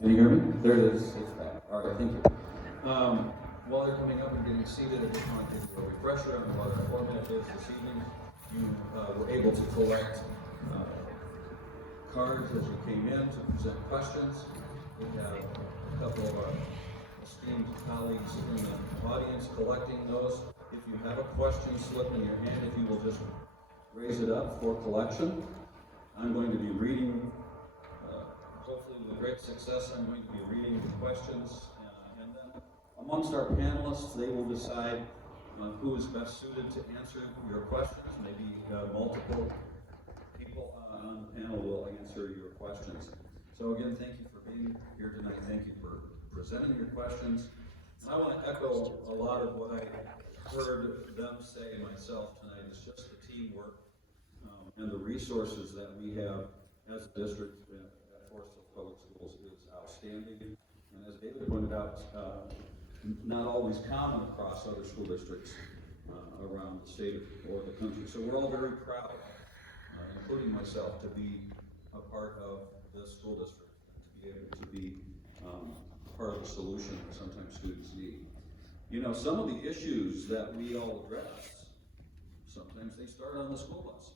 Can you hear me? There it is. It's back. All right, thank you. While they're coming up and getting seated, I just want to give you a refresher on what our format is this evening. You were able to collect cards as you came in to present questions. We have a couple of our esteemed colleagues in the audience collecting those. If you have a question, slip in your hand. If you will just raise it up for collection. I'm going to be reading, hopefully with great success, I'm going to be reading the questions, and then amongst our panelists, they will decide who is best suited to answer your questions. Maybe multiple people on the panel will answer your questions. So again, thank you for being here tonight. Thank you for presenting your questions. And I want to echo a lot of what I heard them say myself tonight. It's just the teamwork and the resources that we have as a district at Forest Hills Public Schools is outstanding. And as David pointed out, not always common across other school districts around the state or the country. So we're all very proud, including myself, to be a part of this school district, to be able to be part of the solution that sometimes students need. You know, some of the issues that we all address, sometimes they start on the school bus.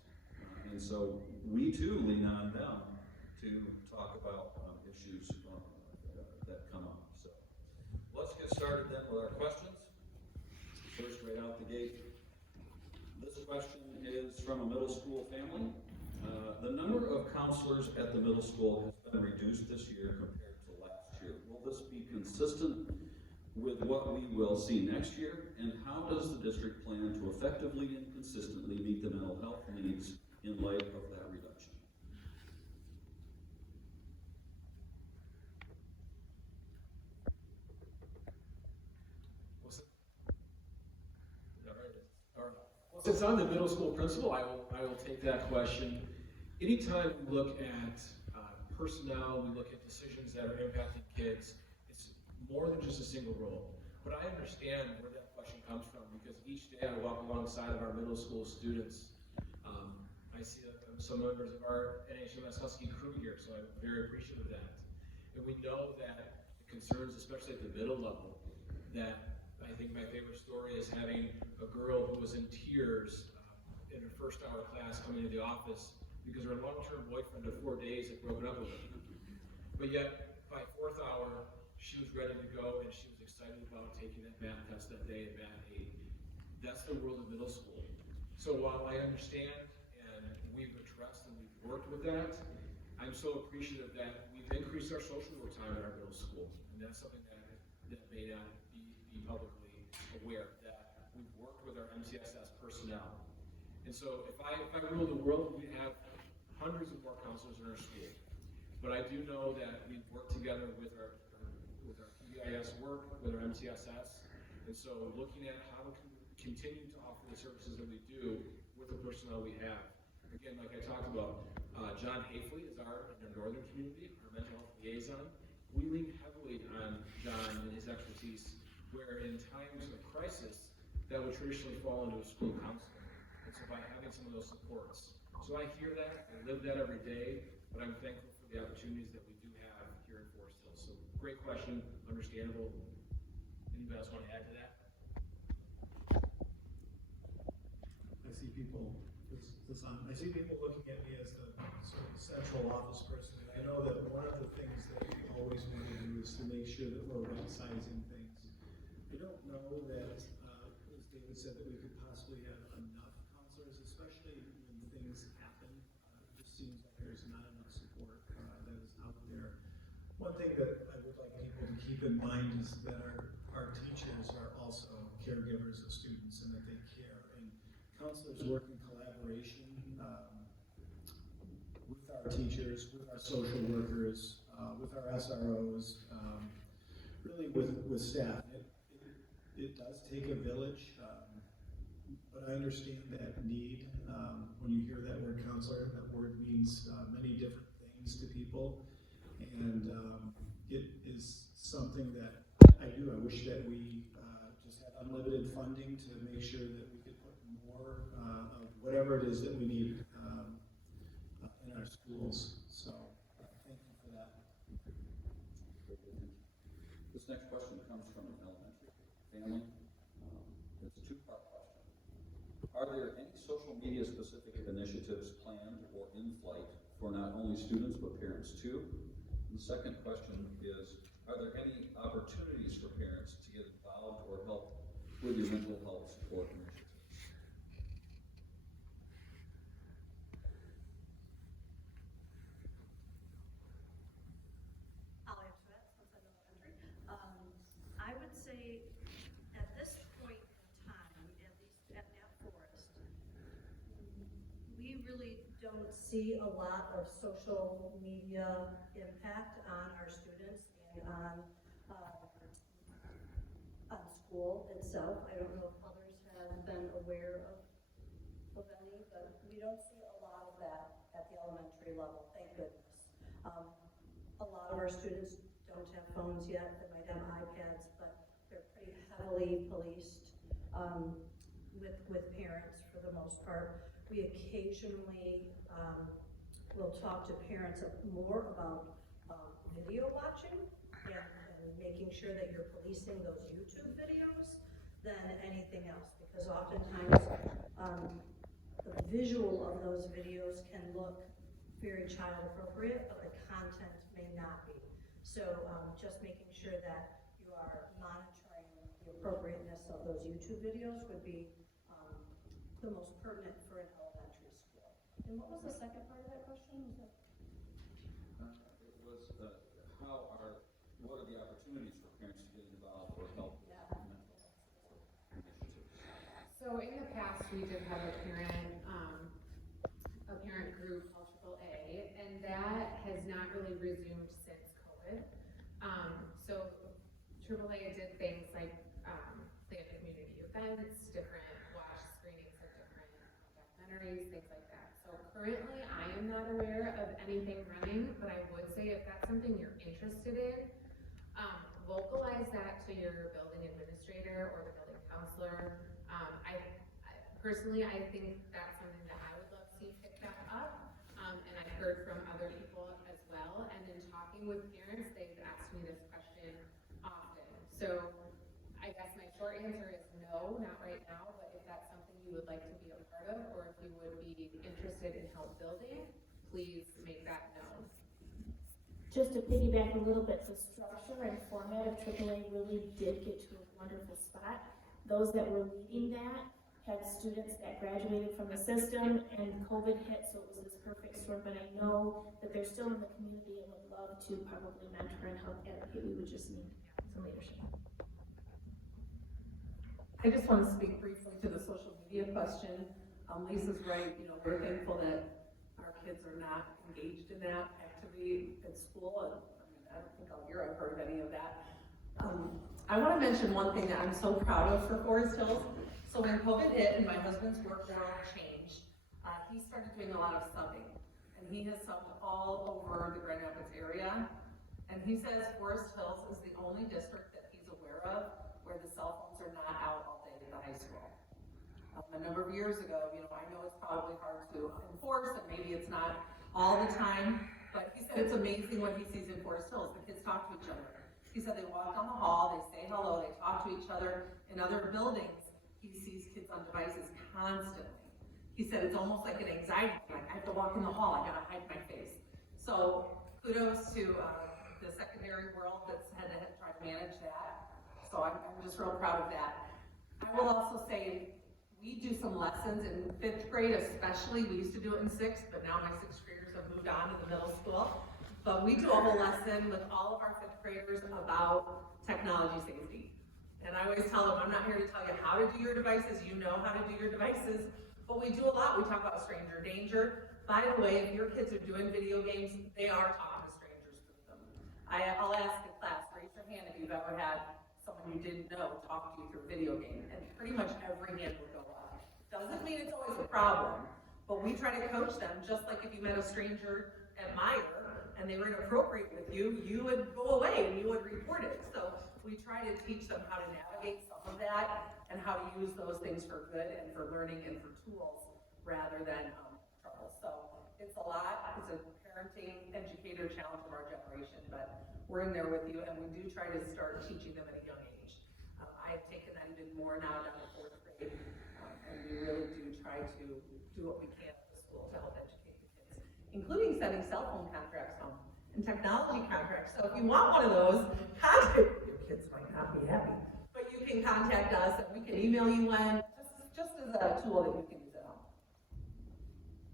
And so we too lean on them to talk about issues that come up. So let's get started then with our questions. First, right out the gate, this question is from a middle school family. The number of counselors at the middle school has been reduced this year compared to last year. Will this be consistent with what we will see next year? And how does the district plan to effectively and consistently meet the mental health needs in light of that reduction? Since I'm the middle school principal, I will take that question. Anytime we look at personnel, we look at decisions that are impacting kids, it's more than just a single role. But I understand where that question comes from because each day I walk alongside of our middle school students. I see some members of our NHMS Husky crew here, so I'm very appreciative of that. And we know that the concerns, especially at the middle level, that I think my favorite story is having a girl who was in tears in her first hour class coming to the office because her long-term boyfriend of 4 days had broken up with her. But yet, by fourth hour, she was ready to go and she was excited about taking that math test that day at math 8. That's the world of middle school. So while I understand and we've addressed and we've worked with that, I'm so appreciative that we've increased our social work time at our middle school. And that's something that may not be publicly aware, that we've worked with our MTSS personnel. And so if I rule the world, we'd have hundreds of more counselors in our school. But I do know that we've worked together with our PBIS work, with our MTSS. And so looking at how to continue to offer the services that we do with the personnel we have. Again, like I talked about, John Hafley is in our northern community, our mental health liaison. We lean heavily on John and his expertise, where in times of crisis, that would traditionally fall into a school counselor. And so by having some of those supports. So I hear that, I live that every day, but I'm thankful for the opportunities that we do have here in Forest Hills. So great question, understandable. Anybody else want to add to that? I see people looking at me as the sort of central office person, and I know that one of the things that we always want to do is to make sure that we're right-sizing things. I don't know that, as David said, that we could possibly have enough counselors, especially when things happen. It just seems like there's not enough support that is out there. One thing that I would like people to keep in mind is that our teachers are also caregivers of students and that they care. And counselors work in collaboration with our teachers, with our social workers, with our SROs, really with staff. It does take a village, but I understand that need. When you hear that word counselor, that word means many different things to people, and it is something that I do. I wish that we just had unlimited funding to make sure that we could put more of whatever it is that we need in our schools. So thank you for that. This next question comes from an elementary family. It's a two-part question. Are there any social media specific initiatives planned or in flight for not only students but parents too? And the second question is, are there any opportunities for parents to get involved or help with your mental health support initiatives? I'll answer that since I'm elementary. I would say at this point in time, at least at Forest, we really don't see a lot of social media impact on our students and on school itself. I don't know if others have been aware of any, but we don't see a lot of that at the elementary level, thank goodness. A lot of our students don't have phones yet, they might have iPads, but they're pretty heavily policed with parents for the most part. We occasionally will talk to parents more about video watching and making sure that you're policing those YouTube videos than anything else, because oftentimes the visual of those videos can look very child appropriate, but the content may not be. So just making sure that you are monitoring the appropriateness of those YouTube videos would be the most pertinent for an elementary school. And what was the second part of that question? Was that what are the opportunities for parents to get involved or help with mental health support initiatives? So in the past, we did have a parent group called AAA, and that has not really resumed since COVID. So AAA did things like plan community events, different watch screenings of different documentaries, things like that. So currently, I am not aware of anything running, but I would say if that's something you're interested in, vocalize that to your building administrator or the building counselor. Personally, I think that's something that I would love to see pick back up, and I've heard from other people as well, and in talking with parents, they've asked me this question often. So I guess my short answer is no, not right now, but if that's something you would like to be a part of, or if you would be interested in help building, please make that known. Just to piggyback a little bit, the structure and format of AAA really did get to a wonderful spot. Those that were leading that had students that graduated from the system, and COVID hit, so it was this perfect storm. But I know that they're still in the community and would love to probably mentor and help advocate. We would just need some leadership. I just want to speak briefly to the social media question. Lisa's right, we're thankful that our kids are not engaged in that activity at school, and I don't think all year I've heard of any of that. I want to mention one thing that I'm so proud of for Forest Hills. So when COVID hit and my husband's work world changed, he started doing a lot of subbing, and he has subbed all over the Grand Rapids area, and he says Forest Hills is the only district that he's aware of where the cell phones are not out all day at the high school. A number of years ago, I know it's probably hard to enforce, and maybe it's not all the time, but he said it's amazing what he sees in Forest Hills. The kids talk to each other. He said they walk down the hall, they say hello, they talk to each other. In other buildings, he sees kids on devices constantly. He said it's almost like an anxiety thing. I have to walk in the hall, I gotta hide my face. So kudos to the secondary world that's had to try to manage that. So I'm just real proud of that. I will also say, we do some lessons in 5th grade especially. We used to do it in 6th, but now my 6th graders have moved on to the middle school. But we do a whole lesson with all of our 5th graders about technology safety. And I always tell them, I'm not here to tell you how to do your devices, you know how to do your devices, but we do a lot. We talk about stranger danger. By the way, if your kids are doing video games, they are talking to strangers through them. I'll ask the class, raise your hand if you've ever had someone you didn't know talk to you through a video game, and pretty much every hand will go up. Doesn't mean it's always a problem, but we try to coach them, just like if you met a stranger at Meyer and they were inappropriate with you, you would go away and you would report it. So we try to teach them how to navigate some of that and how to use those things for good and for learning and for tools rather than trouble. So it's a lot. It's a parenting educator challenge of our generation, but we're in there with you, and we do try to start teaching them at a young age. I've taken that even more now down to 4th grade, and we really do try to do what we can at the school to help educate the kids, including sending cell phone contracts home and technology contracts. So if you want one of those, contact, your kids might not be happy, but you can contact us, and we can email you one, just as a tool that you can use at home.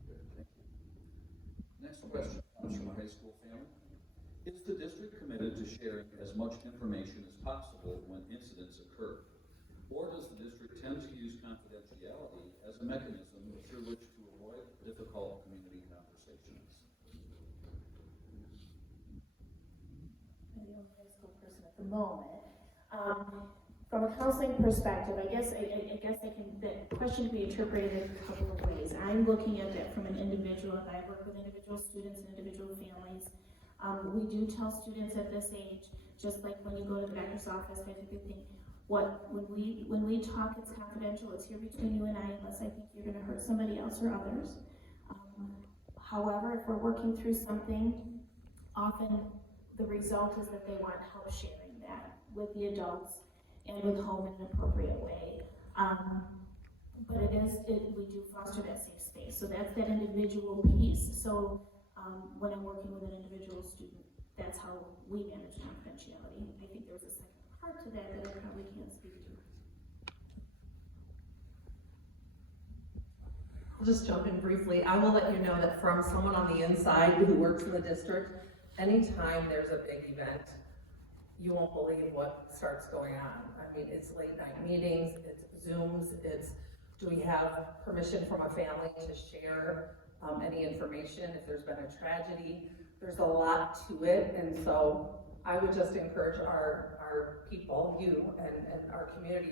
Good, thank you. Next question comes from a high school family. Is the district committed to sharing as much information as possible when incidents occur? Or does the district tend to use confidentiality as a mechanism through which to avoid difficult community conversations? I'm the only high school person at the moment. From a counseling perspective, I guess that question can be interpreted in a couple of ways. I'm looking at that from an individual, and I work with individual students and individual families. We do tell students at this age, just like when you go to the doctor's office, I think when we talk, it's confidential, it's here between you and I, unless I think you're gonna hurt somebody else or others. However, if we're working through something, often the result is that they want help sharing that with the adults and with home in an appropriate way. But we do foster that safe space. So that's that individual piece. So when I'm working with an individual student, that's how we manage confidentiality. I think there's a second part to that I probably can't speak to. I'll just jump in briefly. I will let you know that from someone on the inside who works in the district, anytime there's a big event, you won't believe what starts going on. I mean, it's late night meetings, it's Zooms, it's do we have permission from a family to share any information if there's been a tragedy. There's a lot to it, and so I would just encourage our people, you and our community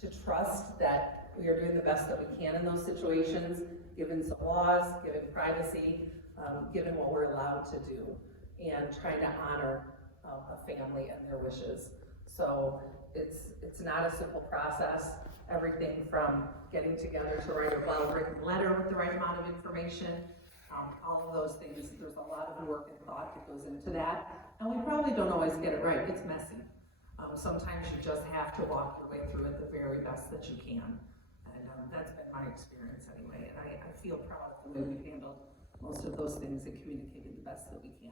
to trust that we are doing the best that we can in those situations, given some laws, given privacy, given what we're allowed to do, and trying to honor a family and their wishes. So it's not a simple process. Everything from getting together to write a well-written letter with the right amount of information, all of those things, there's a lot of work and thought that goes into that. And we probably don't always get it right, it's messy. Sometimes you just have to walk your way through it the very best that you can. And that's been my experience anyway. And I feel proud of the way we've handled most of those things and communicated the best that we can.